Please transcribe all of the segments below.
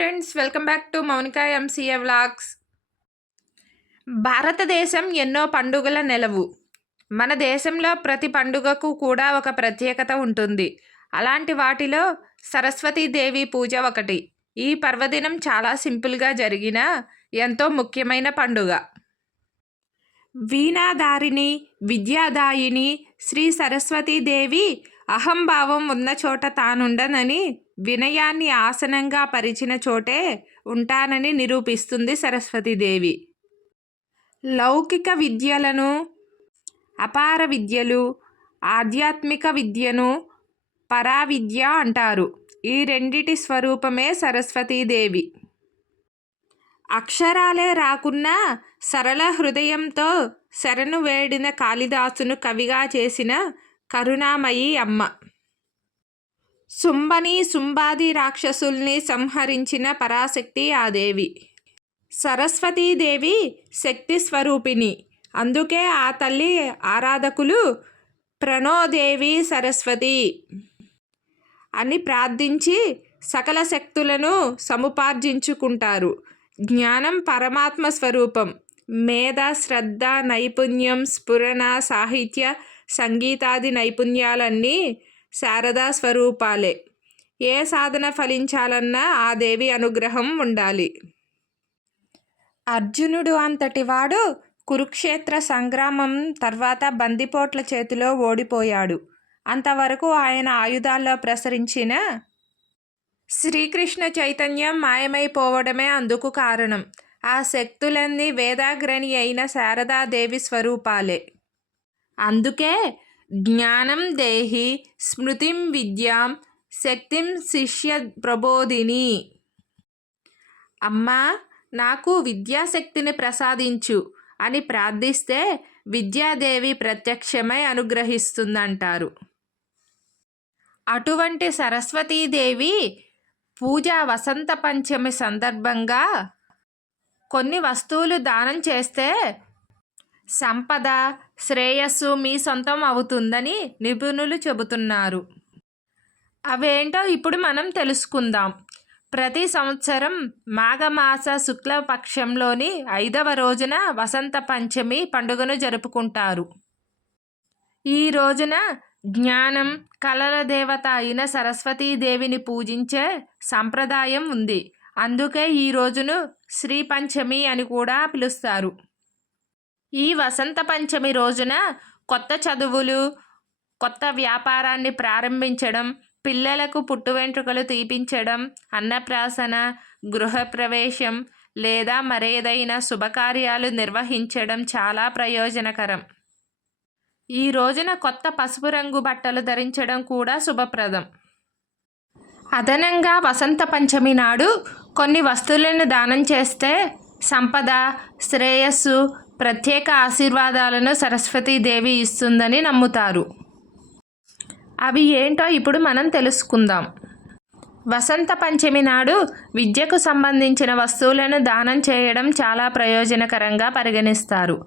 Friends welcome back to Monika MCA vlogs భారతదేశం ఎన్నో పండుగల నెలవు. మన దేశంలో ప్రతి పండుగకు కూడా ఒక ప్రత్యేకత ఉంటుంది. అలాంటి వాటిలో సరస్వతీదేవి పూజ ఒకటి. ఈ పర్వదినం చాలా సింపుల్గా జరిగిన ఎంతో ముఖ్యమైన పండుగ. వీణాదారిణి విద్యాదాయిని శ్రీ సరస్వతీదేవి అహంభావం ఉన్న చోట తానుండనని వినయాన్ని ఆసనంగా పరిచిన చోటే ఉంటానని నిరూపిస్తుంది సరస్వతీదేవి. లౌకిక విద్యలను అపార విద్యలు ఆధ్యాత్మిక విద్యను పరావిద్య అంటారు. ఈ రెండిటి స్వరూపమే సరస్వతీదేవి. అక్షరాలే రాకున్నా సరళ హృదయంతో శరణు వేడిన కాళిదాసును కవిగా చేసిన కరుణామయి అమ్మ. శుంభని శుంభాది రాక్షసుల్ని సంహరించిన పరాశక్తి ఆ దేవి. సరస్వతీదేవి శక్తి స్వరూపిణి. అందుకే ఆ తల్లి ఆరాధకులు ప్రణోదేవి సరస్వతి అని ప్రార్థించి సకల శక్తులను సముపార్జించుకుంటారు. జ్ఞానం పరమాత్మ స్వరూపం. మేధ శ్రద్ధ నైపుణ్యం స్ఫురణ సాహిత్య సంగీతాది నైపుణ్యాలన్నీ శారదా స్వరూపాలే. ఏ సాధన ఫలించాలన్నా ఆ దేవి అనుగ్రహం ఉండాలి. అర్జునుడు అంతటివాడు కురుక్షేత్ర సంగ్రామం తర్వాత బందిపోట్ల చేతిలో ఓడిపోయాడు. అంతవరకు ఆయన ఆయుధాల్లో ప్రసరించిన శ్రీకృష్ణ చైతన్యం మాయమైపోవడమే అందుకు కారణం. ఆ శక్తులన్నీ వేదాగ్రణి అయిన శారదాదేవి స్వరూపాలే. అందుకే జ్ఞానం దేహి స్మృతిం విద్యాం శక్తిం శిష్య ప్రబోధిని. అమ్మా నాకు విద్యాశక్తిని ప్రసాదించు అని ప్రార్థిస్తే విద్యాదేవి ప్రత్యక్షమై అనుగ్రహిస్తుందంటారు. అటువంటి సరస్వతీదేవి పూజా వసంత పంచమి సందర్భంగా కొన్ని వస్తువులు దానం చేస్తే సంపద శ్రేయస్సు మీ సొంతం అవుతుందని నిపుణులు చెబుతున్నారు. అవేంటో ఇప్పుడు మనం తెలుసుకుందాం. ప్రతి సంవత్సరం మాఘమాస శుక్లపక్షంలోని ఐదవ రోజున వసంత పంచమి పండుగను జరుపుకుంటారు. ఈ రోజున జ్ఞానం కలల దేవత అయిన సరస్వతీదేవిని పూజించే సంప్రదాయం ఉంది. అందుకే ఈ రోజును శ్రీ పంచమి అని కూడా పిలుస్తారు. ఈ వసంత పంచమి రోజున కొత్త చదువులు కొత్త వ్యాపారాన్ని ప్రారంభించడం పిల్లలకు పుట్టు వెంట్రుకలు తీపించడం అన్నప్రాసన గృహప్రవేశం లేదా మరేదైనా శుభకార్యాలు నిర్వహించడం చాలా ప్రయోజనకరం. ఈ రోజున కొత్త పసుపు రంగు బట్టలు ధరించడం కూడా శుభప్రదం. అదనంగా వసంత పంచమి నాడు కొన్ని వస్తువులను దానం చేస్తే సంపద శ్రేయస్సు ప్రత్యేక ఆశీర్వాదాలను సరస్వతీదేవి ఇస్తుందని నమ్ముతారు. అవి ఏంటో ఇప్పుడు మనం తెలుసుకుందాం. వసంత పంచమి నాడు విద్యకు సంబంధించిన వస్తువులను దానం చేయడం చాలా ప్రయోజనకరంగా పరిగణిస్తారు.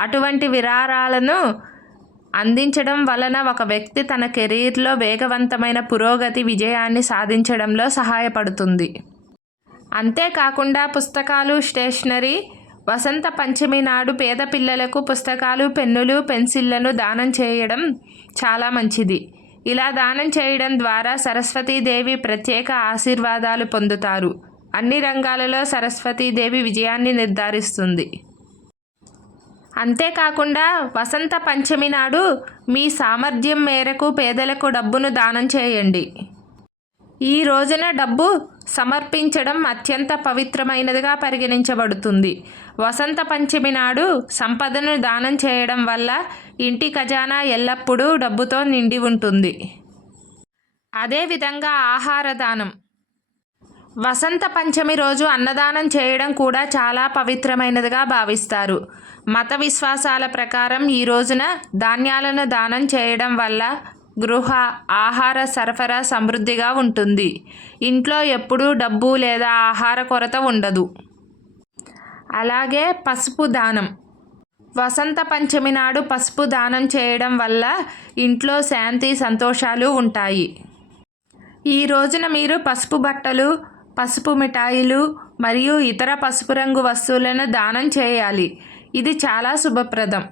అటువంటి విరారాలను అందించడం వలన ఒక వ్యక్తి తన కెరీర్లో వేగవంతమైన పురోగతి విజయాన్ని సాధించడంలో సహాయపడుతుంది. అంతేకాకుండా పుస్తకాలు స్టేషనరీ వసంత పంచమి నాడు పేద పిల్లలకు పుస్తకాలు పెన్నులు పెన్సిళ్ళను దానం చేయడం చాలా మంచిది. ఇలా దానం చేయడం ద్వారా సరస్వతీదేవి ప్రత్యేక ఆశీర్వాదాలు పొందుతారు. అన్ని రంగాలలో సరస్వతీదేవి విజయాన్ని నిర్ధారిస్తుంది. అంతేకాకుండా వసంత పంచమి నాడు మీ సామర్థ్యం మేరకు పేదలకు డబ్బును దానం చేయండి. ఈ రోజున డబ్బు సమర్పించడం అత్యంత పవిత్రమైనదిగా పరిగణించబడుతుంది. వసంత పంచమి నాడు సంపదను దానం చేయడం వల్ల ఇంటి ఖజానా ఎల్లప్పుడూ డబ్బుతో నిండి ఉంటుంది. అదేవిధంగా ఆహార దానం. వసంత పంచమి రోజు అన్నదానం చేయడం కూడా చాలా పవిత్రమైనదిగా భావిస్తారు. మత విశ్వాసాల ప్రకారం ఈ రోజున ధాన్యాలను దానం చేయడం వల్ల గృహ ఆహార సరఫరా సమృద్ధిగా ఉంటుంది. ఇంట్లో ఎప్పుడూ డబ్బు లేదా ఆహార కొరత ఉండదు. అలాగే పసుపు దానం. వసంత పంచమి నాడు పసుపు దానం చేయడం వల్ల ఇంట్లో శాంతి సంతోషాలు ఉంటాయి. ఈ రోజున మీరు పసుపు బట్టలు పసుపు మిఠాయిలు మరియు ఇతర పసుపు రంగు వస్తువులను దానం చేయాలి. ఇది చాలా శుభప్రదం.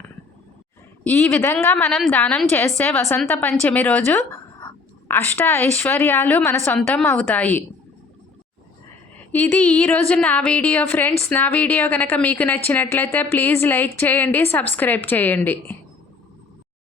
ఈ విధంగా మనం దానం చేస్తే వసంత పంచమి రోజు అష్ట ఐశ్వర్యాలు మన సొంతం అవుతాయి. ఇది ఈరోజు నా వీడియో ఫ్రెండ్స్. నా వీడియో కనుక మీకు నచ్చినట్లయితే ప్లీజ్ లైక్ చేయండి సబ్స్క్రైబ్ చేయండి.